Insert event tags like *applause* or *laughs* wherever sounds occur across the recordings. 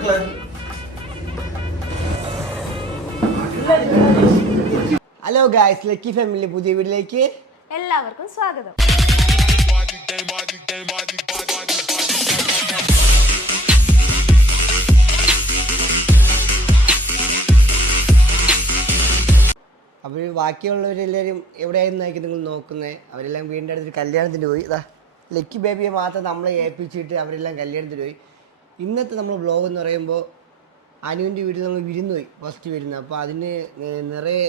മക്കളെ hello guys lucky family പുതിയ വീട്ടിലേക്ക്. എല്ലാവർക്കും സ്വാഗതം. അവർ ബാക്കിയുള്ളവരെല്ലാവരും എവിടെയായിരുന്നായിരിക്കും നിങ്ങൾ നോക്കുന്നത്? അവരെല്ലാം വീടിന്റെ അടുത്തൊരു കല്യാണത്തിന് പോയി. ഇതാ ലക്കി ബേബിയെ മാത്രം നമ്മളെ ഏൽപ്പിച്ചിട്ട് അവരെല്ലാം കല്യാണത്തിന് പോയി. ഇന്നത്തെ നമ്മൾ ബ്ലോഗ് എന്ന് പറയുമ്പോൾ അനുവിന്റെ വീട്ടിൽ നമ്മൾ വിരുന്ന് പോയി ഫസ്റ്റ് വിരുന്ന്. അപ്പോൾ അതിന് നിറയെ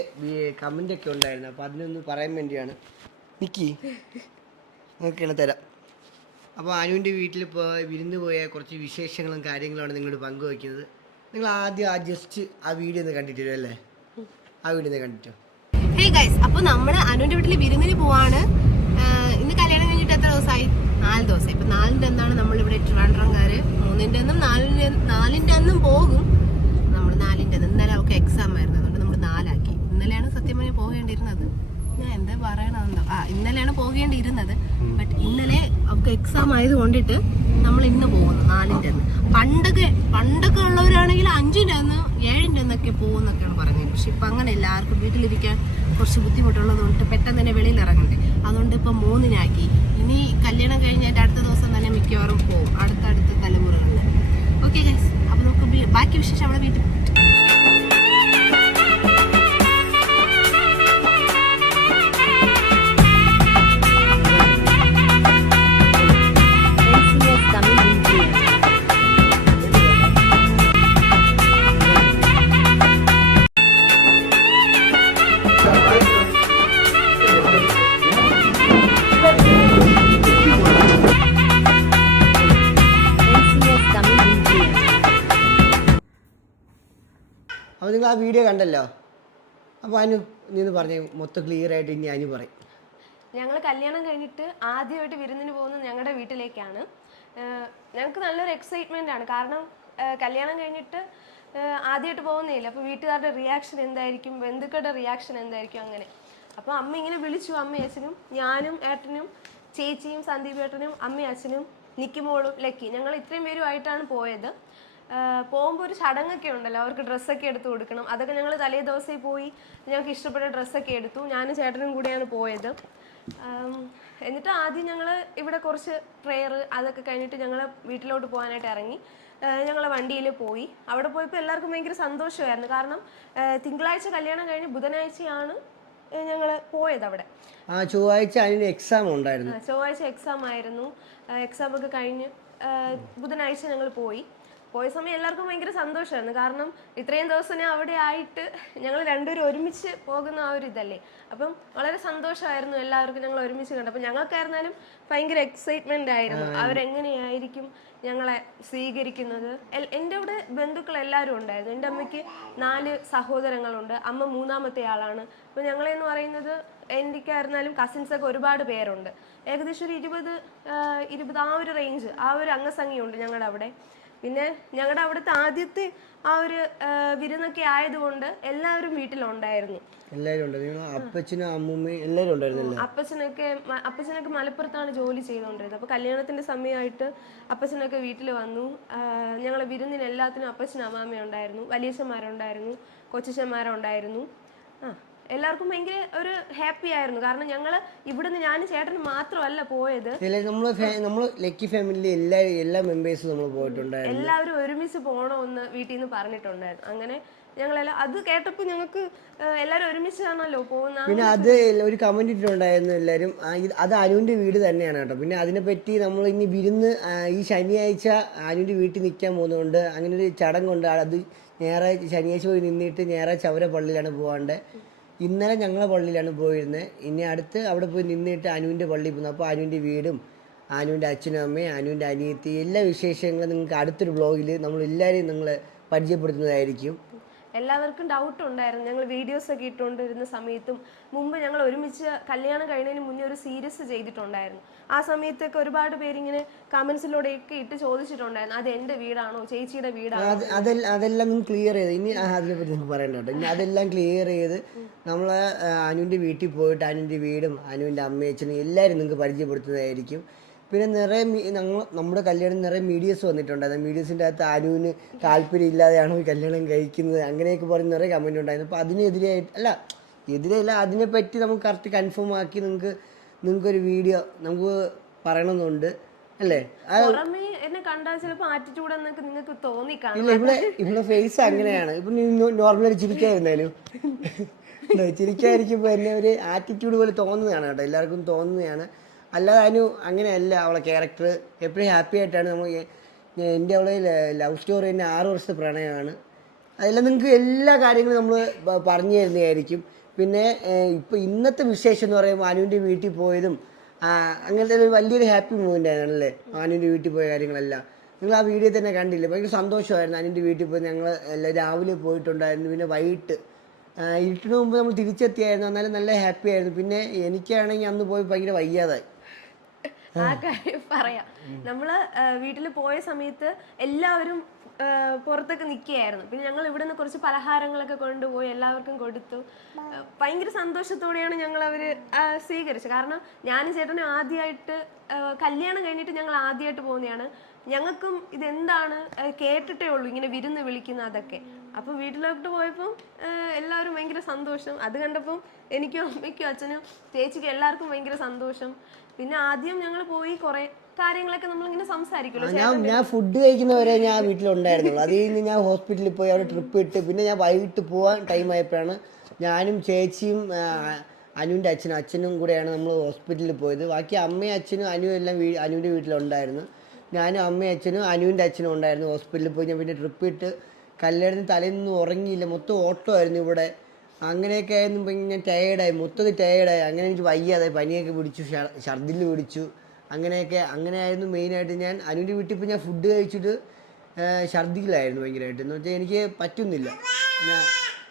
കമന്റ് ഒക്കെ ഉണ്ടായിരുന്നു. അപ്പോൾ അതിനൊന്ന് പറയാൻ വേണ്ടിയാണ്. നിക്കി നോക്കിയാണ് തരാം. അപ്പോൾ അനുവിന്റെ വീട്ടിൽ ഇപ്പോൾ വിരുന്ന് പോയ കുറച്ച് വിശേഷങ്ങളും കാര്യങ്ങളുമാണ് നിങ്ങളോട് പങ്കുവയ്ക്കുന്നത് നിങ്ങൾ ആദ്യം ആ ജസ്റ്റ് ആ വീഡിയോ ഒന്ന് കണ്ടിട്ട് വരും അല്ലേ? ആ വീഡിയോ ഒന്ന് കണ്ടിട്ടോ ഹേ ഗൈസ് അപ്പോൾ നമ്മൾ അനുവിന്റെ വീട്ടിൽ വിരുന്നിന് പോവാണ്. ഇന്ന് കല്യാണം കഴിഞ്ഞിട്ട് എത്ര ദിവസമായി? നാല് ദിവസമായി. ഇപ്പോൾ നാലിന്റെ എന്താണ് നമ്മൾ ഇവിടെ മൂന്നിന്റെ അന്നും നാലിന്റെ നാലിന്റെ അന്നും പോകും. നമ്മൾ നാലിന്റെ അന്ന് ഇന്നലെ ഒക്കെ എക്സാം ആയിരുന്നു. അതുകൊണ്ട് നമ്മൾ നാലാക്കി. ഇന്നലെയാണ് സത്യം പറഞ്ഞ് പോകേണ്ടിയിരുന്നത്. ഞാൻ എന്താ പറയണമെന്നോ ആ ഇന്നലെയാണ് പോകേണ്ടിയിരുന്നത്. ബട്ട് ഇന്നലെ ഒക്കെ എക്സാം ആയത് കൊണ്ടിട്ട് നമ്മൾ ഇന്ന് പോകുന്നു നാലിന്റെ അന്ന്. പണ്ടൊക്കെ പണ്ടൊക്കെ ഉള്ളവരാണെങ്കിൽ അഞ്ചിന്റെ അന്ന് ഏഴിന്റെ അന്നൊക്കെ പോകുന്നൊക്കെയാണ് പറഞ്ഞത്. പക്ഷെ ഇപ്പൊ അങ്ങനെ എല്ലാവർക്കും വീട്ടിലിരിക്കാൻ കുറച്ച് ബുദ്ധിമുട്ടുള്ളത് കൊണ്ട് പെട്ടെന്ന് തന്നെ വെളിയിൽ ഇറങ്ങണ്ടേ. അതുകൊണ്ട് ഇപ്പൊ മൂന്നിനാക്കി. ഇനി കല്യാണം കഴിഞ്ഞിട്ട് അടുത്ത ദിവസം തന്നെ മിക്കവാറും പോകും അടുത്തടുത്ത ഓക്കെ ഗൈസ് അപ്പോൾ നമുക്ക് ബാക്കി വിശേഷം അവിടെ വീട്ടിൽ അപ്പോൾ ആ വീഡിയോ കണ്ടല്ലോ? അപ്പോൾ അനു നീന്ന് പറഞ്ഞു മൊത്തം ക്ലിയർ ആയിട്ട് ഇനി അനു പറയും. ഞങ്ങൾ കല്യാണം കഴിഞ്ഞിട്ട് ആദ്യമായിട്ട് വിരുന്നിന് പോകുന്നത് ഞങ്ങളുടെ വീട്ടിലേക്കാണ്. ഞങ്ങൾക്ക് നല്ലൊരു എക്സൈറ്റ്മെന്റ് ആണ്. കാരണം കല്യാണം കഴിഞ്ഞിട്ട് ആദ്യമായിട്ട് പോകുന്നില്ല അപ്പോൾ വീട്ടുകാരുടെ റിയാക്ഷൻ എന്തായിരിക്കും? ബന്ധുക്കളുടെ റിയാക്ഷൻ എന്തായിരിക്കും അങ്ങനെ? അപ്പോൾ അമ്മ ഇങ്ങനെ വിളിച്ചു അമ്മ അച്ഛനും ഞാനും ഏട്ടനും ചേച്ചിയും സന്ദീപ് ഏട്ടനും അമ്മയും അച്ഛനും നിക്കുമോളും ലക്കി. ഞങ്ങൾ ഇത്രയും പേരുമായിട്ടാണ് പോയത്. പോകുമ്പോൾ ഒരു ചടങ്ങൊക്കെ ഉണ്ടല്ലോ അവർക്ക് ഡ്രസ്സൊക്കെ എടുത്ത് കൊടുക്കണം. അതൊക്കെ ഞങ്ങൾ തലേ ദിവസം പോയി ഞങ്ങൾക്ക് ഇഷ്ടപ്പെട്ട ഡ്രസ്സൊക്കെ എടുത്തു. ഞാനും ചേട്ടനും കൂടിയാണ് പോയത്. എന്നിട്ട് ആദ്യം ഞങ്ങൾ ഇവിടെ കുറച്ച് പ്രെയർ അതൊക്കെ കഴിഞ്ഞിട്ട് ഞങ്ങൾ വീട്ടിലോട്ട് പോകാനായിട്ട് ഇറങ്ങി. ഞങ്ങൾ വണ്ടിയിൽ പോയി. അവിടെ പോയപ്പോൾ എല്ലാവർക്കും ഭയങ്കര സന്തോഷമായിരുന്നു. കാരണം തിങ്കളാഴ്ച കല്യാണം കഴിഞ്ഞ് ബുധനാഴ്ചയാണ് ഞങ്ങൾ പോയത് അവിടെ. ആ ചൊവ്വാഴ്ച അതിന് എക്സാം ഉണ്ടായിരുന്നു. ചൊവ്വാഴ്ച എക്സാം ആയിരുന്നു. എക്സാം ഒക്കെ കഴിഞ്ഞ് ബുധനാഴ്ച ഞങ്ങൾ പോയി. പോയ സമയം എല്ലാവർക്കും ഭയങ്കര സന്തോഷമായിരുന്നു കാരണം ഇത്രയും ദിവസം ഞാൻ അവിടെ ആയിട്ട് ഞങ്ങൾ രണ്ടുപേരും ഒരുമിച്ച് പോകുന്ന ആ ഒരു ഇതല്ലേ? അപ്പം വളരെ സന്തോഷമായിരുന്നു എല്ലാവർക്കും ഞങ്ങൾ ഒരുമിച്ച് കണ്ടപ്പോൾ. ഞങ്ങൾക്കായിരുന്നാലും ഭയങ്കര എക്സൈറ്റ്മെന്റ് ആയിരുന്നു. അവരെങ്ങനെയായിരിക്കും ഞങ്ങളെ സ്വീകരിക്കുന്നത്? എന്റെ അവിടെ ബന്ധുക്കൾ എല്ലാവരും ഉണ്ടായിരുന്നു. എന്റെ അമ്മയ്ക്ക് നാല് സഹോദരങ്ങളുണ്ട്. അമ്മ മൂന്നാമത്തെ ആളാണ്. അപ്പോൾ ഞങ്ങളെന്ന് പറയുന്നത് എനിക്കായിരുന്നാലും കസിൻസൊക്കെ ഒരുപാട് പേരുണ്ട്. ഏകദേശം ഒരു ഇരുപത് ഇരുപത് ആ ഒരു റേഞ്ച് ആ ഒരു അംഗസംഖ്യയുണ്ട് ഞങ്ങളുടെ അവിടെ. പിന്നെ ഞങ്ങളുടെ അവിടുത്തെ ആദ്യത്തെ ആ ഒരു വിരുന്നൊക്കെ ആയതുകൊണ്ട് എല്ലാവരും വീട്ടിലുണ്ടായിരുന്നു. എല്ലാവരും അപ്പച്ചനും അമ്മൂമ്മയും എല്ലാവരും ഉണ്ടായിരുന്നു അപ്പച്ചനൊക്കെ അപ്പച്ചനൊക്കെ മലപ്പുറത്താണ് ജോലി ചെയ്തുകൊണ്ടിരുന്നത്. അപ്പോൾ കല്യാണത്തിന്റെ സമയമായിട്ട് അപ്പച്ചനൊക്കെ വീട്ടിൽ വന്നു. ഞങ്ങളെ വിരുന്നിന് എല്ലാത്തിനും അപ്പച്ചനും അമ്മാമ്മയും ഉണ്ടായിരുന്നു. വലിയച്ഛന്മാരുണ്ടായിരുന്നു. കൊച്ചച്ഛന്മാരുണ്ടായിരുന്നു. ആ എല്ലാവർക്കും ഭയങ്കര ഒരു ഹാപ്പി ആയിരുന്നു. കാരണം ഞങ്ങൾ ഇവിടുന്ന് ഞാൻ ചേട്ടൻ മാത്രമല്ല പോയത്. നമ്മൾ നമ്മൾ ലക്കി ഫാമിലി എല്ലാ എല്ലാ മെമ്പേഴ്സും നമ്മൾ പോയിട്ടുണ്ടായിരുന്നു. എല്ലാവരും ഒരുമിച്ച് പോകണമെന്ന് വീട്ടിൽ നിന്ന് പറഞ്ഞിട്ടുണ്ടായിരുന്നു. അങ്ങനെ ഞങ്ങളെല്ലാം അത് കേട്ടപ്പോൾ ഞങ്ങൾക്ക് എല്ലാവരും ഒരുമിച്ചാണല്ലോ പോകുന്ന. പിന്നെ അത് ഒരു കമന്റ് ഇട്ടിട്ടുണ്ടായിരുന്നു എല്ലാവരും അത് അനുവിന്റെ വീട് തന്നെയാണ് കേട്ടോ. പിന്നെ അതിനെപ്പറ്റി നമ്മൾ ഇനി വിരുന്ന് ഈ ശനിയാഴ്ച അനുവിന്റെ വീട്ടിൽ നിൽക്കാൻ പോകുന്നതുകൊണ്ട് അങ്ങനെ ഒരു ചടങ്ങുണ്ട് അത് ഞായറാഴ്ച ശനിയാഴ്ച പോയി നിന്നിട്ട് ഞായറാഴ്ച അവരെ പള്ളിയിലാണ് പോകാണ്ട് ഇന്നലെ ഞങ്ങളെ പള്ളിയിലാണ് പോയിരുന്നത് ഇനി അടുത്ത് അവിടെ പോയി നിന്നിട്ട് അനുവിന്റെ പള്ളിയിൽ പോകുന്നു അപ്പോൾ അനുവിന്റെ വീടും അനുവിന്റെ അച്ഛനും അമ്മയും അനുവിന്റെ അനിയത്തി എല്ലാ വിശേഷങ്ങളും നിങ്ങൾക്ക് അടുത്തൊരു ബ്ലോഗിൽ നമ്മൾ എല്ലാവരെയും നിങ്ങൾ പരിചയപ്പെടുത്തുന്നതായിരിക്കും. എല്ലാവർക്കും ഡൗട്ട് ഉണ്ടായിരുന്നു. ഞങ്ങൾ വീഡിയോസ് ഒക്കെ ഇട്ടുകൊണ്ടിരുന്ന സമയത്തും മുമ്പ് ഞങ്ങൾ ഒരുമിച്ച് കല്യാണം കഴിഞ്ഞതിന് മുന്നേ ഒരു സീരീസ് ചെയ്തിട്ടുണ്ടായിരുന്നു. ആ സമയത്തൊക്കെ ഒരുപാട് പേരിങ്ങനെ കമന്റ്സിലൂടെയൊക്കെ ഇട്ട് ചോദിച്ചിട്ടുണ്ടായിരുന്നു. അത് എന്റെ വീടാണോ? ചേച്ചിയുടെ വീടാണോ? അത് അതെല്ലാം ക്ലിയർ ചെയ്ത്. ഇനി അതിനെപ്പറ്റി നിങ്ങൾക്ക് ഇനി അതെല്ലാം ക്ലിയർ ചെയ്ത് നമ്മൾ അനുവിന്റെ വീട്ടിൽ പോയിട്ട് അനുവിന്റെ വീടും അനുവിന്റെ അമ്മയച്ഛനും എല്ലാവരും നിങ്ങൾക്ക് പരിചയപ്പെടുത്തുന്നതായിരിക്കും. പിന്നെ നിറയെ ഞങ്ങൾ നമ്മുടെ കല്യാണം നിറയെ മീഡിയസ് വന്നിട്ടുണ്ടായിരുന്നു മീഡിയസിന്റെ അകത്ത് അനുവിന് താല്പര്യം ഇല്ലാതെയാണ് ഈ കല്യാണം കഴിക്കുന്നത്. അങ്ങനെയൊക്കെ പറഞ്ഞ് നിറയെ കമന്റ് ഉണ്ടായിരുന്നു. അപ്പോൾ അതിനെതിരെയായിട്ട് അല്ല എതിരെയല്ല അതിനെപ്പറ്റി നമുക്ക് കറക്റ്റ് കൺഫേം ആക്കി നിങ്ങൾക്ക് നിങ്ങൾക്കൊരു വീഡിയോ നമുക്ക് പറയണമെന്നുണ്ട്. അല്ലേ? ഇല്ല ഇവിടെ ഇവിടെ ഫേസ് അങ്ങനെയാണ്. ഇപ്പൊ നോർമലി ചിരിക്കായിരുന്നാലും. ഉണ്ടോ? *laughs* ചിരിക്കാതിരിക്കുമ്പോ എന്നെ ഒരു ആറ്റിറ്റ്യൂഡ് പോലെ തോന്നുന്നതാണ് കേട്ടോ. എല്ലാവർക്കും തോന്നുന്നതാണ്. അല്ലാതെ അനു അങ്ങനെയല്ല അവളെ ക്യാരക്ടർ എപ്പോഴും ഹാപ്പി ആയിട്ടാണ് നമ്മൾ എന്റെ അവളെ ലവ് സ്റ്റോറി തന്നെ ആറ് വർഷത്തെ പ്രണയമാണ്. അതെല്ലാം നിങ്ങൾക്ക് എല്ലാ കാര്യങ്ങളും നമ്മൾ പറഞ്ഞു തരുന്നതായിരിക്കും. പിന്നെ ഇപ്പോൾ ഇന്നത്തെ വിശേഷം എന്ന് പറയുമ്പോൾ അനുവിന്റെ വീട്ടിൽ പോയതും അങ്ങനത്തെ ഒരു വലിയൊരു ഹാപ്പി മൂമെന്റ് ആയിരുന്നല്ലേ? അനുവിന്റെ വീട്ടിൽ പോയ കാര്യങ്ങളെല്ലാം. നിങ്ങൾ ആ വീഡിയോ തന്നെ കണ്ടില്ലേ? ഭയങ്കര സന്തോഷമായിരുന്നു അനുവിന്റെ വീട്ടിൽ പോയി. ഞങ്ങൾ എല്ലാം രാവിലെ പോയിട്ടുണ്ടായിരുന്നു. പിന്നെ വൈകിട്ട് ഇരുട്ടിന് മുമ്പ് നമ്മൾ തിരിച്ചെത്തിയായിരുന്നു. എന്നാലും നല്ല ഹാപ്പി ആയിരുന്നു. പിന്നെ എനിക്കാണെങ്കിൽ അന്ന് പോയി ഭയങ്കര വയ്യാതായി. ആ കാര്യം പറയാം. നമ്മൾ വീട്ടിൽ പോയ സമയത്ത് എല്ലാവരും പുറത്തൊക്കെ നിൽക്കുകയായിരുന്നു പിന്നെ ഞങ്ങൾ ഇവിടെ നിന്ന് കുറച്ച് പലഹാരങ്ങളൊക്കെ കൊണ്ടുപോയി എല്ലാവർക്കും കൊടുത്തു. ഭയങ്കര സന്തോഷത്തോടെയാണ് ഞങ്ങൾ അവർ സ്വീകരിച്ചത്. കാരണം ഞാനും ചേട്ടനും ആദ്യമായിട്ട് കല്യാണം കഴിഞ്ഞിട്ട് ഞങ്ങൾ ആദ്യമായിട്ട് പോകുന്നതാണ്. ഞങ്ങൾക്കും ഇതെന്താണ് കേട്ടിട്ടേ ഉള്ളൂ ഇങ്ങനെ വിരുന്ന് വിളിക്കുന്ന അതൊക്കെ. അപ്പൊ വീട്ടിലോട്ട് പോയപ്പോൾ എല്ലാവരും ഭയങ്കര സന്തോഷം. അത് കണ്ടപ്പം എനിക്കും അമ്മയ്ക്കും അച്ഛനും ചേച്ചിക്കും എല്ലാവർക്കും ഭയങ്കര സന്തോഷം. പിന്നെ ആദ്യം ഞങ്ങൾ പോയി കുറെ കാര്യങ്ങളൊക്കെ നമ്മളിങ്ങനെ സംസാരിക്കുമല്ലോ. ഞാൻ ഞാൻ ഫുഡ് കഴിക്കുന്നവരെ ഞാൻ വീട്ടിലുണ്ടായിരുന്നുള്ളൂ. അത് കഴിഞ്ഞ് ഞാൻ ഹോസ്പിറ്റലിൽ പോയി അവിടെ ട്രിപ്പ് ഇട്ട് പിന്നെ ഞാൻ വൈകിട്ട് പോവാൻ ടൈം ആയപ്പോഴാണ് ഞാനും ചേച്ചിയും അനുവിന്റെ അച്ഛനും അച്ഛനും കൂടെയാണ് നമ്മൾ ഹോസ്പിറ്റലിൽ പോയത്. ബാക്കി അമ്മയും അച്ഛനും അനുവും എല്ലാം വീ അനുവിന്റെ വീട്ടിലുണ്ടായിരുന്നു. ഞാനും അമ്മയും അച്ഛനും അനുവിന്റെ അച്ഛനും ഉണ്ടായിരുന്നു ഹോസ്പിറ്റലിൽ പോയി. ഞാൻ പിന്നെ ട്രിപ്പ് ഇട്ട് കല്യാണത്തിന് തലേന്നും ഉറങ്ങിയില്ല. മൊത്തം ഓട്ടോ ആയിരുന്നു ഇവിടെ. അങ്ങനെയൊക്കെ ആയിരുന്നു ഞാൻ ടയേർഡായി മൊത്തത്തിൽ ടയേർഡായി അങ്ങനെ എനിക്ക് വയ്യാതായി. പനിയൊക്കെ പിടിച്ചു. ഛർദിൽ പിടിച്ചു. അങ്ങനെയൊക്കെ അങ്ങനെ അങ്ങനെയായിരുന്നു മെയിനായിട്ട് ഞാൻ അനുവിന്റെ വീട്ടിൽ ഇപ്പോൾ ഞാൻ ഫുഡ് കഴിച്ചിട്ട് ഛർദിക്കലായിരുന്നു ഭയങ്കരമായിട്ട്. എന്ന് വെച്ചാൽ എനിക്ക് പറ്റുന്നില്ല. ഞാൻ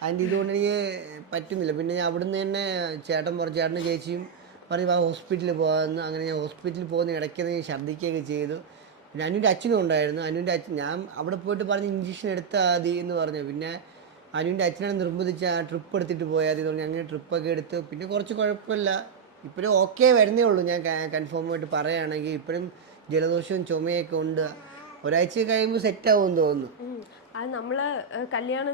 അതിന്റെ ഇതുകൊണ്ട് എനിക്ക് പറ്റുന്നില്ല. പിന്നെ ഞാൻ അവിടുന്ന് തന്നെ ചേട്ടൻ പറഞ്ഞു ചേട്ടനും ചേച്ചിയും പറഞ്ഞു ആ ഹോസ്പിറ്റലിൽ പോകാമെന്ന് അങ്ങനെ ഞാൻ ഹോസ്പിറ്റലിൽ പോകുന്ന ഇടയ്ക്ക് ഞാൻ ഛർദ്ദിക്കുകയൊക്കെ ചെയ്തു. പിന്നെ അനുവിന്റെ അച്ഛനും ഉണ്ടായിരുന്നു. അനുവിന്റെ അച്ഛൻ ഞാൻ അവിടെ പോയിട്ട് പറഞ്ഞ് ഇഞ്ചക്ഷൻ എടുത്താൽ മതി എന്ന് പറഞ്ഞു. പിന്നെ അനുവിന്റെ അച്ഛനാണ് നിർബന്ധിച്ച് ആ ട്രിപ്പ് എടുത്തിട്ട് പോയാൽ മതി പറഞ്ഞ് അങ്ങനെ ട്രിപ്പൊക്കെ എടുത്ത്. പിന്നെ കുറച്ച് കുഴപ്പമില്ല. ഇപ്പോഴും ഓക്കെ വരുന്നേ ഉള്ളൂ. ഞാൻ കൺഫേം ആയിട്ട് പറയുകയാണെങ്കിൽ ഇപ്പോഴും ജലദോഷവും ചുമയൊക്കെ ഉണ്ട്. ഒരാഴ്ച കഴിയുമ്പോൾ സെറ്റ് ആവുമെന്ന് തോന്നുന്നു. അത് നമ്മൾ കല്യാണം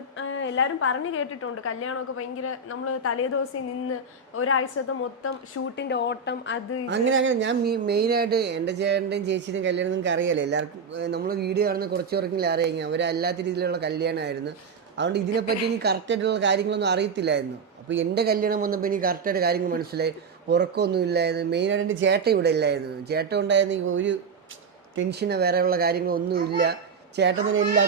എല്ലാവരും പറഞ്ഞു കേട്ടിട്ടുണ്ട്. കല്യാണമൊക്കെ ഭയങ്കര നമ്മൾ തലേദിവസം നിന്ന് ഒരാഴ്ചത്തെ മൊത്തം ഷൂട്ടിന്റെ ഓട്ടം അത് അങ്ങനെ അങ്ങനെ. ഞാൻ മെയിനായിട്ട് എന്റെ ചേട്ടന്റെയും ചേച്ചിയുടെയും കല്യാണം നിങ്ങൾക്ക് അറിയാലോ. എല്ലാവർക്കും നമ്മൾ വീഡിയോ കാണുന്ന കുറച്ച് പേർക്കെങ്കിലും അറിയാമെങ്കിൽ അവരല്ലാത്ത രീതിയിലുള്ള കല്യാണമായിരുന്നു. അതുകൊണ്ട് ഇതിനെപ്പറ്റി എനിക്ക് കറക്റ്റായിട്ടുള്ള കാര്യങ്ങളൊന്നും അറിയത്തില്ലായിരുന്നു. അപ്പോൾ എന്റെ കല്യാണം വന്നപ്പോൾ എനിക്ക് കറക്റ്റായിട്ട് കാര്യങ്ങൾ മനസ്സിലായി. ഉറക്കമൊന്നും ഇല്ലായിരുന്നു. മെയിനായിട്ട് എന്റെ ചേട്ടൻ ഇവിടെ ഇല്ലായിരുന്നു. ചേട്ടൻ ഉണ്ടായിരുന്ന ഒരു ടെൻഷനോ വേറെയുള്ള കാര്യങ്ങളൊന്നും ഇല്ല. ചേട്ടൻ തന്നെ എല്ലാ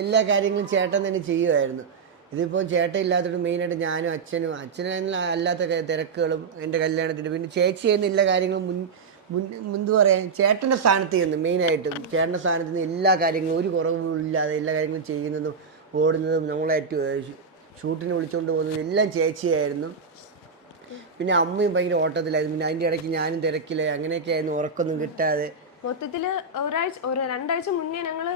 എല്ലാ കാര്യങ്ങളും ചേട്ടൻ തന്നെ ചെയ്യുമായിരുന്നു. ഇതിപ്പോൾ ചേട്ടൻ ഇല്ലാത്തതുകൊണ്ട് മെയിനായിട്ട് ഞാനും അച്ഛനും അച്ഛനും അല്ലാത്ത തിരക്കുകളും എന്റെ കല്യാണത്തിന് പിന്നെ ചേച്ചി ചെയ്യുന്ന എല്ലാ കാര്യങ്ങളും മുൻ മുൻ എന്ത് പറയാൻ ചേട്ടന്റെ സ്ഥാനത്ത് ചെയ്യുന്നു മെയിനായിട്ടും ചേട്ടന്റെ സ്ഥാനത്ത് നിന്ന് എല്ലാ കാര്യങ്ങളും ഒരു കുറവും ഇല്ലാതെ എല്ലാ കാര്യങ്ങളും ചെയ്യുന്നതും ഓടുന്നതും നമ്മളെ ഷൂട്ടിന് വിളിച്ചുകൊണ്ട് പോകുന്നതും എല്ലാം ചേച്ചിയായിരുന്നു. പിന്നെ അമ്മയും ഭയങ്കര ഓട്ടത്തിലായിരുന്നു. പിന്നെ അതിന്റെ ഇടയ്ക്ക് ഞാനും തിരക്കിലായി. അങ്ങനെയൊക്കെ ആയിരുന്നു ഉറക്കൊന്നും കിട്ടാതെ. മൊത്തത്തിൽ ഒരാഴ്ച ഒരു രണ്ടാഴ്ച മുന്നേ ഞങ്ങൾ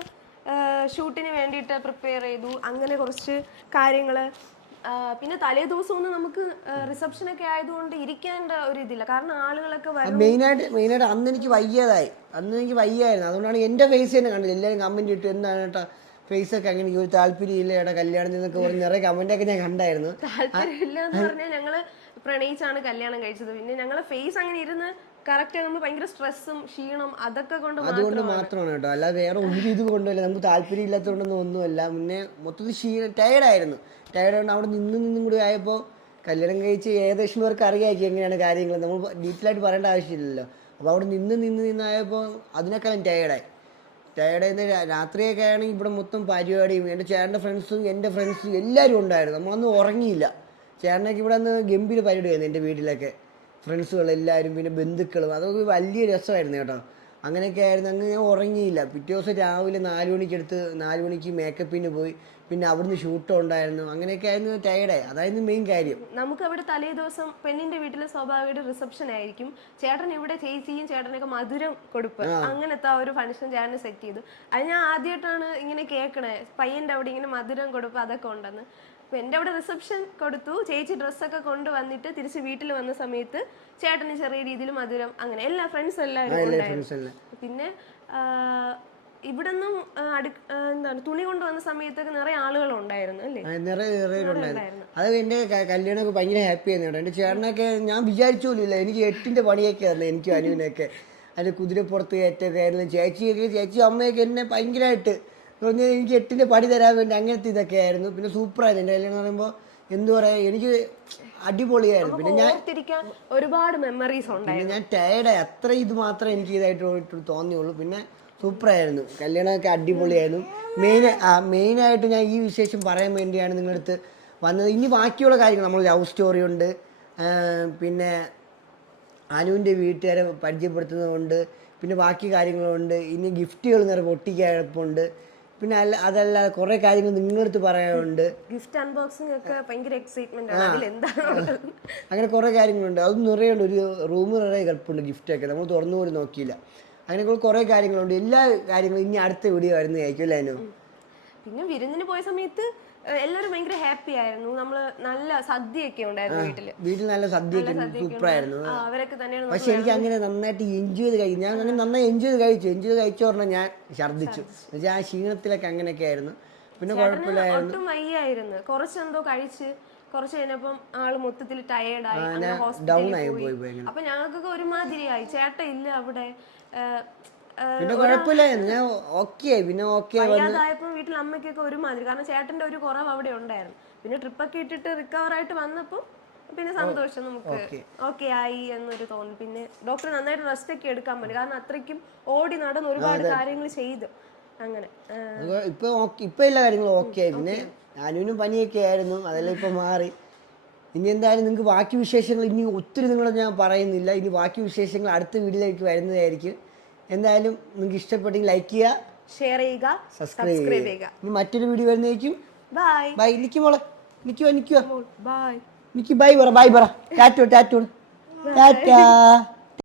ഷൂട്ടിന് വേണ്ടിയിട്ട് പ്രിപ്പയർ ചെയ്തു. അങ്ങനെ കുറച്ച് കാര്യങ്ങൾ പിന്നെ തലേ ദിവസം ഒന്നും നമുക്ക് റിസപ്ഷൻ ഒക്കെ ആയതുകൊണ്ട് ഇരിക്കേണ്ട ഒരു ഇതില്ല. കാരണം ആളുകളൊക്കെ വരും. മെയിനായിട്ട് മെയിനായിട്ട് അന്ന് എനിക്ക് വയ്യാതായി. അന്ന് എനിക്ക് വയ്യായിരുന്നു. അതുകൊണ്ടാണ് എന്റെ ഫേസ് തന്നെ കണ്ടില്ല. എല്ലാവരും കമന്റ് ഇട്ടു. എന്താണ് കേട്ടോ ഫേസ് ഒക്കെ അങ്ങനെ ഒരു താല്പര്യമില്ല ഏട്ടാ കല്യാണത്തിൽ നിന്നൊക്കെ പറഞ്ഞ് നിറയെ കമന്റ് ഒക്കെ ഞാൻ കണ്ടായിരുന്നു. താല്പര്യമില്ല എന്ന് പറഞ്ഞാൽ ഞങ്ങൾ പ്രണയിച്ചാണ് കല്യാണം കഴിച്ചത്. പിന്നെ ഞങ്ങളെ ഫേസ് അങ്ങനെ ഇരുന്ന് കറക്റ്റ് നമ്മൾ ഭയങ്കര സ്ട്രെസ്സും ക്ഷീണം അതൊക്കെ കൊണ്ട് അതുകൊണ്ട് മാത്രമാണ്. മാത്രമാണ് കേട്ടോ. അല്ലാതെ വേറെ ഒരു ഇത് കൊണ്ടല്ല നമുക്ക് താല്പര്യം ഇല്ലാത്തതുകൊണ്ടൊന്നും ഒന്നുമല്ല. പിന്നെ മൊത്തത്തിൽ ക്ഷീണം ടയർഡായിരുന്നു ടയർഡായിട്ട് അവിടെ നിന്ന് നിന്നും കൂടി ആയപ്പോൾ കല്യാണം കഴിച്ച് ഏകദേശം പേർക്ക് അറിയാക്കി എങ്ങനെയാണ് കാര്യങ്ങൾ നമ്മൾ ഡീറ്റെയിൽ ആയിട്ട് പറയേണ്ട ആവശ്യമില്ലല്ലോ. അപ്പോൾ അവിടെ നിന്ന് നിന്ന് നിന്നായപ്പോൾ അതിനേക്കാളും ടയർഡായി ടയർഡായി രാത്രിയൊക്കെ ആണെങ്കിൽ ഇവിടെ മൊത്തം പരിപാടിയും എന്റെ ചേട്ടന്റെ ഫ്രണ്ട്സും എന്റെ ഫ്രണ്ട്സും എല്ലാവരും ഉണ്ടായിരുന്നു. നമ്മളൊന്നും ഉറങ്ങിയില്ല. ചേട്ടനൊക്കെ ഇവിടെ നിന്ന് ഗംഭീര പരിപാടിയായിരുന്നു എന്റെ വീട്ടിലൊക്കെ. ഫ്രണ്ട്സുകൾ എല്ലാവരും പിന്നെ ബന്ധുക്കളും അതൊക്കെ വലിയ രസമായിരുന്നു കേട്ടോ. അങ്ങനെയൊക്കെ ആയിരുന്നു. അങ്ങ് ഞാൻ ഉറങ്ങിയില്ല. പിറ്റേ ദിവസം രാവിലെ നാല് മണിക്കെടുത്ത് നാല് മണിക്ക് മേക്കപ്പിന് പോയി. പിന്നെ അവിടുന്ന് ഷൂട്ട് ഉണ്ടായിരുന്നു. അങ്ങനെയൊക്കെ ആയിരുന്നു ടയർഡായി അതായിരുന്നു മെയിൻ കാര്യം. നമുക്ക് അവിടെ തലേ ദിവസം പെണ്ണിന്റെ വീട്ടിലെ സ്വാഭാവികമായിട്ട് റിസപ്ഷൻ ആയിരിക്കും. ചേട്ടൻ ഇവിടെ ചേച്ചിയും ചേട്ടനൊക്കെ മധുരം കൊടുപ്പ്. അങ്ങനത്തെ ആ ഒരു ഫംഗ്ഷൻ ചേട്ടന് സെറ്റ് ചെയ്തു. അത് ഞാൻ ആദ്യമായിട്ടാണ് ഇങ്ങനെ കേൾക്കണേ. പയ്യന്റെ അവിടെ ഇങ്ങനെ മധുരം കൊടുപ്പ് അതൊക്കെ ഉണ്ടെന്ന്. അപ്പൊ എന്റെ അവിടെ റിസപ്ഷൻ കൊടുത്തു. ചേച്ചി ഡ്രസ്സൊക്കെ കൊണ്ടുവന്നിട്ട് തിരിച്ച് വീട്ടിൽ വന്ന സമയത്ത് ചേട്ടന് ചെറിയ രീതിയിൽ മധുരം അങ്ങനെ എല്ലാ ഫ്രണ്ട്സ് എല്ലാവരും ഉണ്ടായിരുന്നു പിന്നെ ഇവിടെ നിന്നും അടു എന്താണ് തുണി കൊണ്ടുവന്ന സമയത്തൊക്കെ നിറയെ ആളുകൾ ഉണ്ടായിരുന്നു അല്ലേ? നിറയെ നിറയെ ഉണ്ടായിരുന്നു. അത് എന്റെ കല്യാണമൊക്കെ ഭയങ്കര ഹാപ്പി ആയിരുന്നു എന്റെ ചേട്ടനൊക്കെ ഞാൻ വിചാരിച്ചു പോലും ഇല്ല എനിക്ക് എട്ടിന്റെ പണിയൊക്കെ ആയിരുന്നു എനിക്ക് അനുവിനൊക്കെ. അതിന്റെ കുതിരപ്പുറത്ത് കയറ്റൊക്കെ ആയിരുന്നു ചേച്ചിയൊക്കെ ചേച്ചി അമ്മയൊക്കെ എന്നെ ഭയങ്കരമായിട്ട് പറഞ്ഞാൽ എനിക്ക് എട്ടിന്റെ പടി തരാൻ വേണ്ടി അങ്ങനത്തെ ഇതൊക്കെ ആയിരുന്നു. പിന്നെ സൂപ്പറായിരുന്നു എന്റെ കല്യാണം എന്ന് പറയുമ്പോൾ എന്തു പറയാ എനിക്ക് അടിപൊളിയായിരുന്നു. പിന്നെ ഞാൻ ഒരുപാട് മെമ്മറീസ് ഉണ്ടായിരുന്നു. ഞാൻ ടയർഡായി അത്ര ഇത് മാത്രമേ എനിക്ക് ഇതായിട്ട് തോന്നിയുള്ളൂ. പിന്നെ സൂപ്പറായിരുന്നു കല്യാണമൊക്കെ അടിപൊളിയായിരുന്നു. മെയിൻ ആ മെയിനായിട്ട് ഞാൻ ഈ വിശേഷം പറയാൻ വേണ്ടിയാണ് നിങ്ങളുടെ അടുത്ത് വന്നത്. ഇനി ബാക്കിയുള്ള കാര്യങ്ങൾ നമ്മൾ ലവ് സ്റ്റോറി ഉണ്ട്. പിന്നെ അനുവിന്റെ വീട്ടുകാരെ പരിചയപ്പെടുത്തുന്നതുണ്ട്. പിന്നെ ബാക്കി കാര്യങ്ങളുണ്ട്. ഇനി ഗിഫ്റ്റുകൾ നിറയെ പൊട്ടിക്കാഴപ്പുണ്ട് പിന്നെ അല്ല അതല്ലാതെ കുറേ കാര്യങ്ങൾ നിങ്ങളടുത്ത് പറയാനുണ്ട്. ഗിഫ്റ്റ് അൺബോക്സിംഗ് ഒക്കെ ഭയങ്കര എക്സൈറ്റ്മെന്റ് ആണ്. അതിൽ എന്താണുള്ളത് അങ്ങനെ കുറേ കാര്യങ്ങളുണ്ട്. അത് നിറയുണ്ട്. ഒരു റൂം നിറയെ കിടപ്പുണ്ട് ഗിഫ്റ്റൊക്കെ നമ്മൾ തുറന്നു പോലും നോക്കിയില്ല. അങ്ങനെ കുറേ കാര്യങ്ങളുണ്ട്. എല്ലാ കാര്യങ്ങളും ഇനി അടുത്ത വീഡിയോ വരുന്നതായിരിക്കും അല്ലേ അനു? പിന്നെ വിരുന്നിന് പോയ സമയത്ത് എല്ലാരും എല്ലാവരും ഭയങ്കര ഹാപ്പി ആയിരുന്നു. നമ്മൾ നല്ല സദ്യയൊക്കെ ഉണ്ടായിരുന്നു വീട്ടിൽ. വീട്ടിൽ നല്ല സദ്യയൊക്കെ സൂപ്പറായിരുന്നു അവരൊക്കെ തന്നെയാണ് പക്ഷെ എനിക്ക് അങ്ങനെ നന്നായിട്ട് എൻജോയ് ചെയ്ത് കഴിച്ചു. ഞാൻ അങ്ങനെ നന്നായി എൻജോയ് ചെയ്ത് കഴിച്ചു. എൻജോയ് ചെയ്ത് കഴിച്ചു പറഞ്ഞാൽ ഞാൻ ഛർദ്ദിച്ചു. എന്നുവെച്ചാൽ ആ ക്ഷീണത്തിലൊക്കെ അങ്ങനെയൊക്കെ ആയിരുന്നു. പിന്നെ കുഴപ്പമില്ലായിരുന്നു. ഒട്ടും വയ്യായിരുന്നു. കുറച്ചെന്തോ കഴിച്ച് കുറച്ച് കഴിഞ്ഞപ്പം ആൾ മൊത്തത്തിൽ ടയേർഡായി ഹോസ്പിറ്റലിൽ ആയി പോയി. അപ്പൊ ഞങ്ങൾക്കൊക്കെ ഒരുമാതിരിയായി. ചേട്ട ഇല്ല അവിടെ. പിന്നെ കുഴപ്പമില്ലായിരുന്നു ഞാൻ ഓക്കെ പിന്നെ ഓക്കെ വീട്ടിൽ അമ്മയ്ക്കൊക്കെ ഒരു മാതിരി കാരണം ചേട്ടന്റെ ഒരു കുറവ് അവിടെ ഉണ്ടായിരുന്നു. പിന്നെ ട്രിപ്പൊക്കെ ഇട്ടിട്ട് റിക്കവർ ആയിട്ട് വന്നപ്പോ പിന്നെ സന്തോഷം നമുക്ക് ഓക്കെ ആയി എന്നൊരു തോന്നി പിന്നെ ഡോക്ടർ നന്നായിട്ട് റെസ്റ്റ് ഒക്കെ എടുക്കാൻ പറ്റും. കാരണം അത്രയ്ക്കും ഓടി നടന്ന് ഒരുപാട് കാര്യങ്ങൾ ചെയ്തു. അങ്ങനെ ഇപ്പൊ ഇപ്പൊ എല്ലാ കാര്യങ്ങളും ഓക്കെ ആയി. പിന്നെ അനുവിനും പനിയൊക്കെ ആയിരുന്നു. അതെല്ലാം ഇപ്പൊ മാറി. ഇനി എന്തായാലും നിങ്ങൾക്ക് ബാക്കി വിശേഷങ്ങൾ ഇനി ഒത്തിരി നിങ്ങൾ ഞാൻ പറയുന്നില്ല. ഇനി ബാക്കി വിശേഷങ്ങൾ അടുത്ത വീഡിയോയിലേക്ക് വരുന്നതായിരിക്കും. എന്തായാലും നിങ്ങൾക്ക് ഇഷ്ടപ്പെട്ടെങ്കിൽ ലൈക്ക് ചെയ്യുക ഷെയർ ചെയ്യുക സബ്സ്ക്രൈബ് ചെയ്യുക. ഇനി മറ്റൊരു വീഡിയോ വരുന്നേക്കും ബൈ ബൈ നിൽക്കും മോളെ. നിൽക്കുവാ നിൽക്കുവാ ബൈ നിൽക്കി ബൈ പറ. ബൈ പറ. ടാറ്റോ ടാറ്റോ ടാറ്റാ